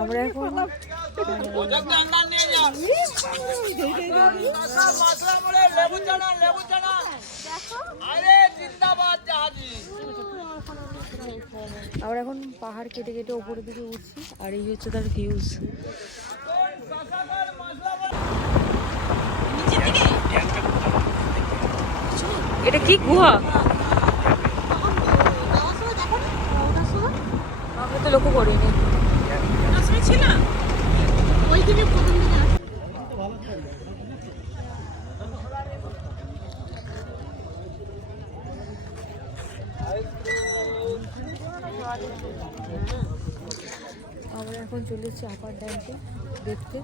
আমরা এখন আমরা এখন পাহাড় কেটে কেটে উপরের দিকে উঠছি আর এই হচ্ছে তার ভিউজ। এটা কি গুহা? আমরা তো লক্ষ্য করিনি। আমরা এখন চলে এসেছি আপার ড্যামকে দেখতে।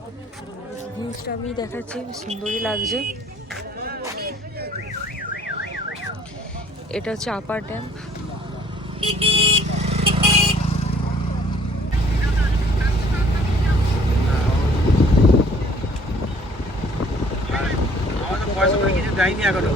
ভিউজটা আমি দেখাচ্ছি, সুন্দরই লাগছে। এটা হচ্ছে আপার ড্যাম। পয়সা করে কিছু যায়নি এখনো।